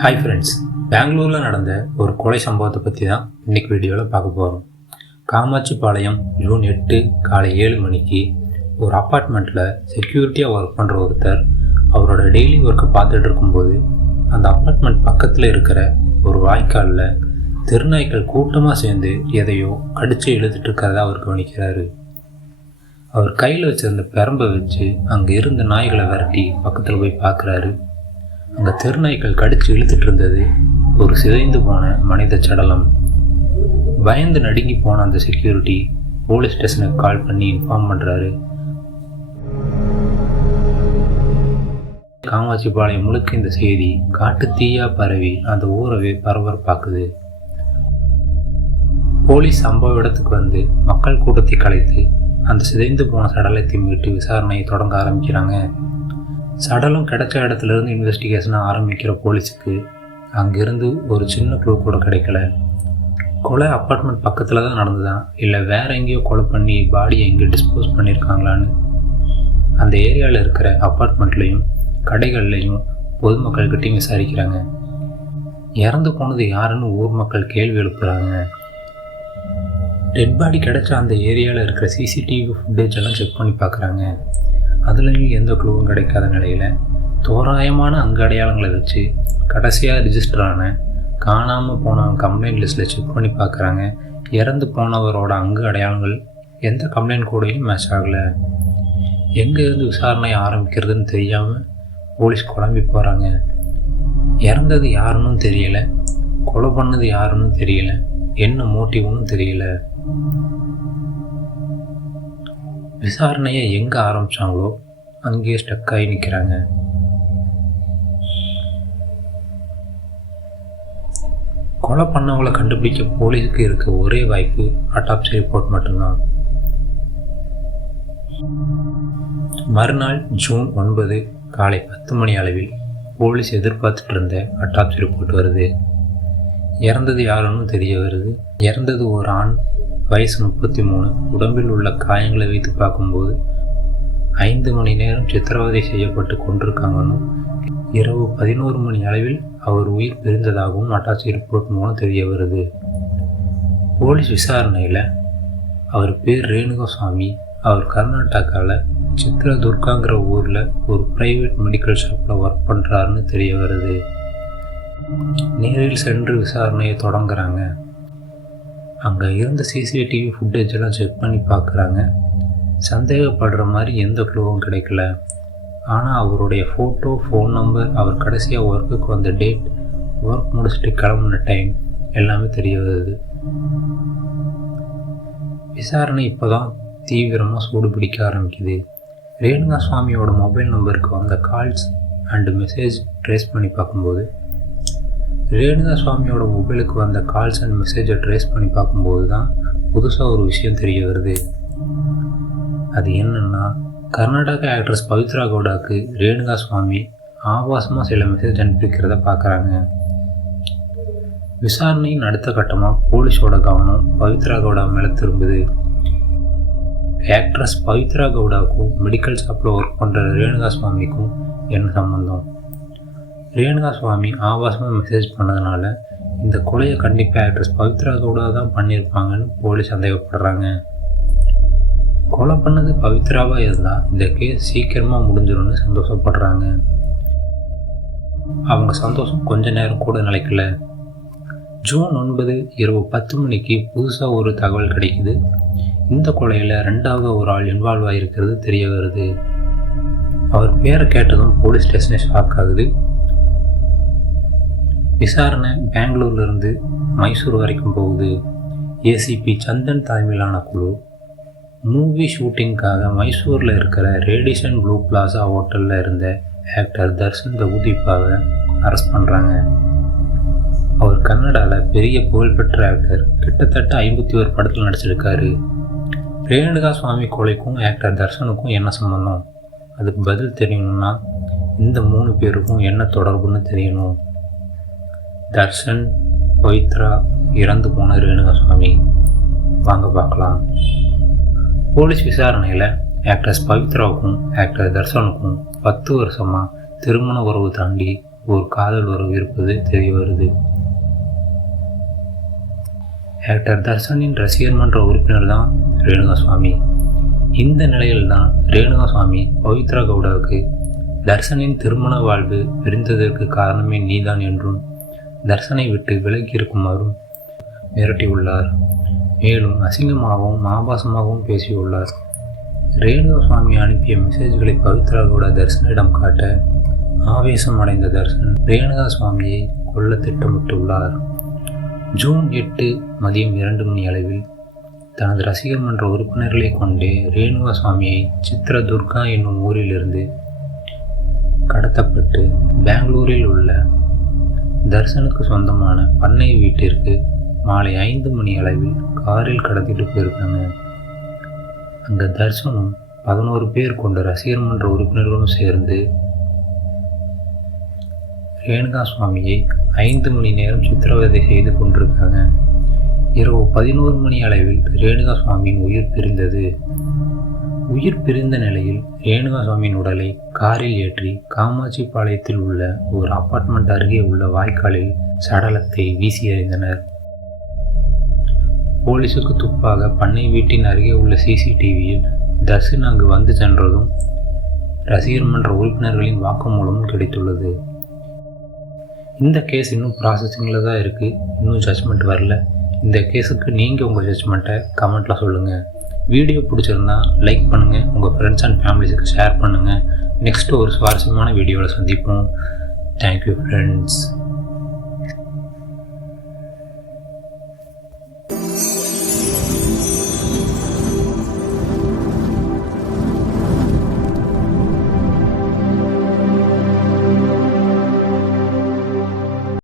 Hi friends பெங்களூரில் நடந்த ஒரு கொலை சம்பவத்தை பற்றி தான் இன்னைக்கு வீடியோவில் பார்க்க போகிறோம் காமாட்சிபாளையம் ஜூன் எட்டு காலை ஏழு மணிக்கு ஒரு அப்பார்ட்மெண்ட்டில் செக்யூரிட்டியாக ஒர்க் பண்ணுற ஒருத்தர் அவரோட டெய்லி ஒர்க்கை பார்த்துட்டு இருக்கும்போது அந்த அப்பார்ட்மெண்ட் பக்கத்தில் இருக்கிற ஒரு வாய்க்காலில் தெருநாய்கள் கூட்டமாக சேர்ந்து எதையோ கடித்து இழுத்துட்டு இருக்கிறதா அவர் கவனிக்கிறாரு. அவர் கையில் வச்சிருந்த பெரம்பை வச்சு அங்கே இருந்த நாய்களை விரட்டி பக்கத்தில் போய் பார்க்குறாரு. அங்கே தெருநாய்கள் கடித்து இழுத்துட்டு இருந்தது ஒரு சிதைந்து போன மனித சடலம். பயந்து நடுங்கி போன அந்த செக்யூரிட்டி போலீஸ் ஸ்டேஷனுக்கு கால் பண்ணி இன்ஃபார்ம் பண்ணுறாரு காமாட்சிபாளையம் முழுக்க இந்த செய்தி காட்டு தீயா பரவி அந்த ஊரவே பரபரப்பாக்குது. போலீஸ் சம்பவ இடத்துக்கு வந்து மக்கள் கூட்டத்தை கலைத்து அந்த சிதைந்து போன சடலத்தை மீட்டு விசாரணையை தொடங்க ஆரம்பிக்கிறாங்க. சடலம் கிடைச்ச இடத்துல இருந்து இன்வெஸ்டிகேஷனை ஆரம்பிக்கிற போலீஸுக்கு அங்கேருந்து ஒரு சின்ன க்ளூ கூட கிடைக்கல. கொலை அப்பார்ட்மெண்ட் பக்கத்தில் தான் நடந்துதான். இல்லை வேற எங்கேயோ கொலை பண்ணி பாடியை எங்கேயோ டிஸ்போஸ் பண்ணியிருக்காங்களான்னு அந்த ஏரியாவில் இருக்கிற அப்பார்ட்மெண்ட்லேயும் கடைகள்லையும் பொதுமக்கள்கிட்டையும் விசாரிக்கிறாங்க. இறந்து போனது யாருன்னு ஊர் மக்கள் கேள்வி எழுப்புறாங்க. டெட் பாடி கிடச்ச அந்த ஏரியாவில் இருக்கிற சிசிடிவி ஃபுட்டேஜ் எல்லாம் செக் பண்ணி பார்க்குறாங்க. அதுலேயும் எந்த குழுவும் கிடைக்காத நிலையில் தோராயமான அங்க அடையாளங்களை வச்சு கடைசியாக ரிஜிஸ்டர் ஆன காணாமல் போனவன் கம்ப்ளைண்ட் லிஸ்ட்டில் செக் பண்ணி பார்க்குறாங்க இறந்து போனவரோட அங்கு அடையாளங்கள் எந்த கம்ப்ளைண்ட் கூடயும் மேட்ச் ஆகலை. எங்கேருந்து விசாரணை ஆரம்பிக்கிறதுன்னு தெரியாமல் போலீஸ் குழம்பி போகிறாங்க இறந்தது யாருன்னு தெரியல. கொலை பண்ணது யாருன்னு தெரியல. என்ன மோட்டிவ்னு தெரியல. விசாரணையை எங்கே ஆரம்பித்தாங்களோ அங்கேயே ஸ்டக் ஆகி நிற்கிறாங்க கொலை பண்ணவங்களை கண்டுபிடிக்க போலீஸுக்கு இருக்க ஒரே வாய்ப்பு அட்டாப்சி ரிப்போர்ட் மட்டும்தான். மறுநாள் ஜூன் ஒன்பது காலை பத்து மணி அளவில் போலீஸ் எதிர்பார்த்துட்டு இருந்த அட்டாப்சி ரிப்போர்ட் வருது. இறந்தது யாருன்னு தெரிய வருது. இறந்தது ஒரு ஆண் வயசு முப்பத்தி மூணு. உடம்பில் உள்ள காயங்களை வைத்து பார்க்கும்போது ஐந்து மணி நேரம் சித்திரவதை செய்யப்பட்டு கொண்டிருக்காங்கன்னு இரவு பதினோரு மணி அளவில் அவர் உயிர் பிரிந்ததாகவும் அட்டாச்சி ரிப்போர்ட் மூலம் தெரிய வருது. போலீஸ் விசாரணையில் அவர் பேர் ரேணுகசாமி அவர் கர்நாடகாவில் சித்ரதுர்காங்கிற ஊரில் ஒரு ப்ரைவேட் மெடிக்கல் ஷாப்பில் ஒர்க் பண்ணுறாருன்னு தெரிய வருது. நேரில் சென்று விசாரணையை தொடங்குறாங்க. அங்கே இருந்த சிசிடிவி ஃபுட்டேஜ் எல்லாம் செக் பண்ணி பார்க்குறாங்க சந்தேகப்படுற மாதிரி எந்த க்ளூவும் கிடைக்கல. ஆனால் அவருடைய ஃபோட்டோ ஃபோன் நம்பர் அவர் கடைசியாக ஒர்க்குக்கு வந்த டேட் ஒர்க் முடிச்சுட்டு கிளம்புன டைம் எல்லாமே தெரிய வருது விசாரணை இப்போ தான் தீவிரமாக சூடு பிடிக்க ஆரம்பிக்குது. ரேணுகா சுவாமியோட மொபைல் நம்பருக்கு வந்த கால்ஸ் அண்டு மெசேஜ் ட்ரேஸ் பண்ணி பார்க்கும்போது ரேணுகா சுவாமியோட மொபைலுக்கு வந்த கால்ஸ் அண்ட் மெசேஜை ட்ரேஸ் பண்ணி பார்க்கும்போது தான் புதுசாக ஒரு விஷயம் தெரிய வருது. அது என்னென்னா கர்நாடகா ஆக்ட்ரஸ் பவித்ரா கவுடாவுக்கு ரேணுகா சுவாமி ஆபாசமாக சில மெசேஜ் அனுப்பிக்கிறத பார்க்குறாங்க. விசாரணையின் அடுத்த கட்டமாக போலீஸோட கவனம் பவித்ரா கவுடா மேலே திரும்புது. ஆக்ட்ரஸ் பவித்ரா கவுடாவுக்கும் மெடிக்கல் ஷாப்பில் ஒர்க் பண்ணுற ரேணுகா சுவாமிக்கும் என்ன சம்மந்தம் ரேணுகா சுவாமி ஆபாசமாக மெசேஜ் பண்ணதுனால இந்த கொலையை கண்டிப்பாக ஆக்ட்ரஸ் பவித்ரா கூட தான் பண்ணியிருப்பாங்கன்னு போலீஸ் சந்தேகப்படுறாங்க. கொலை பண்ணது பவித்ராவாக இருந்தால் இந்த கேஸ் சீக்கிரமாக முடிஞ்சிடும்னு சந்தோஷப்படுறாங்க. அவங்க சந்தோஷம் கொஞ்ச நேரம் கூட நிலைக்கல. ஜூன் ஒன்பது இரவு பத்து மணிக்கு புதுசாக ஒரு தகவல் கிடைக்குது. இந்த கொலையில் ரெண்டாவது ஒரு ஆள் இன்வால்வ் ஆகிருக்கிறது தெரிய வருது. அவர் பேரை கேட்டதும் போலீஸ் ஸ்டேஷனே ஷாக் ஆகுது. விசாரணை பெங்களூர்லேருந்து மைசூர் வரைக்கும் போகுது. ஏசிபி சந்தன் தலைமையிலான குழு மூவி ஷூட்டிங்காக மைசூரில் இருக்கிற ரேடிசன் ப்ளூ பிளாசா ஹோட்டலில் இருந்த ஆக்டர் தர்ஷன் தகுதீப்பாவை அரெஸ்ட் பண்ணுறாங்க அவர் கன்னடாவில் பெரிய புகழ்பெற்ற ஆக்டர் கிட்டத்தட்ட ஐம்பத்தி ஒரு படத்தில் நடிச்சிருக்காரு. ரேணுகா சுவாமி கொலைக்கும் ஆக்டர் தர்ஷனுக்கும் என்ன சம்மந்தம் அதுக்கு பதில் தெரியணும்னா இந்த மூணு பேருக்கும் என்ன தொடர்புன்னு தெரியணும். தர்ஷன் பவித்ரா இறந்து போன ரேணுகசாமி சுவாமி. வாங்க பார்க்கலாம். போலீஸ் விசாரணையில் ஆக்ட்ரஸ் பவித்ராவுக்கும் ஆக்டர் தர்ஷனுக்கும் பத்து வருஷமாக திருமண உறவு தாண்டி ஒரு காதல் உறவு இருப்பது தெரிய வருது. ஆக்டர் தர்ஷனின் ரசிகர் மன்ற உறுப்பினர் தான் ரேணுகா சுவாமி. இந்த நிலையில் தான் சுவாமி பவித்ரா கவுடாவுக்கு தர்ஷனின் திருமண வாழ்வு பிரிந்ததற்கு காரணமே நீதான் என்றும் தர்சனை விட்டு விலகியிருக்குமாறும் மிரட்டியுள்ளார் மேலும் அசிங்கமாகவும் ஆபாசமாகவும் பேசியுள்ளார். ரேணுகா சுவாமி அனுப்பிய மெசேஜ்களை பவித்ராவோட தர்சனிடம் தர்ஷனிடம் காட்ட ஆவேசம் அடைந்த தர்ஷன் ரேணுகா சுவாமியை கொல்ல திட்டமிட்டுள்ளார். ஜூன் எட்டு மதியம் இரண்டு மணி அளவில் தனது ரசிகர் மன்ற உறுப்பினர்களை கொண்டே ரேணுகா சுவாமியை சித்ரதுர்கா என்னும் ஊரிலிருந்து கடத்தப்பட்டு பெங்களூரில் உள்ள தர்சனுக்கு சொந்தமான பண்ணை வீட்டிற்கு மாலை ஐந்து மணி அளவில் காரில் கடத்திட்டு போயிருக்காங்க. அங்கே தர்சனும் பதினோரு பேர் கொண்ட ரசிகர் மன்ற உறுப்பினர்களும் சேர்ந்து ரேணுகா சுவாமியை ஐந்து மணி நேரம் சித்திரவதை செய்து கொண்டிருக்காங்க. இரவு பதினோரு மணி அளவில் ரேணுகா சுவாமியின் உயிர் பிரிந்தது. உயிர் பிரிந்த நிலையில் ரேணுகாசுவாமியின் உடலை காரில் ஏற்றி காமாட்சிப்பாளையத்தில் உள்ள ஒரு அபார்ட்மெண்ட் அருகே உள்ள வாய்க்காலில் சடலத்தை வீசி எறிந்தனர். போலீசுக்கு துப்பாக பண்ணை வீட்டின் அருகே உள்ள சிசிடிவியில் தர்ஷன் அங்கு வந்து சென்றதும் ரசிகர் மன்ற உறுப்பினர்களின் வாக்குமூலமும் கிடைத்துள்ளது. இந்த கேஸ் இன்னும் ப்ராசஸிங்கில் தான் இருக்குது இன்னும் ஜட்ஜ்மெண்ட் வரல. இந்த கேஸுக்கு நீங்கள் உங்கள் ஜட்ஜ்மெண்ட்டை கமெண்ட்டில் சொல்லுங்கள் வீடியோ பிடிச்சிருந்தா லைக் பண்ணுங்கள் உங்கள் ஃப்ரெண்ட்ஸ் அண்ட் ஃபேமிலிஸுக்கு ஷேர் பண்ணுங்கள் நெக்ஸ்ட்டு ஒரு சுவாரஸ்யமான வீடியோவில் சந்திப்போம். Thank you friends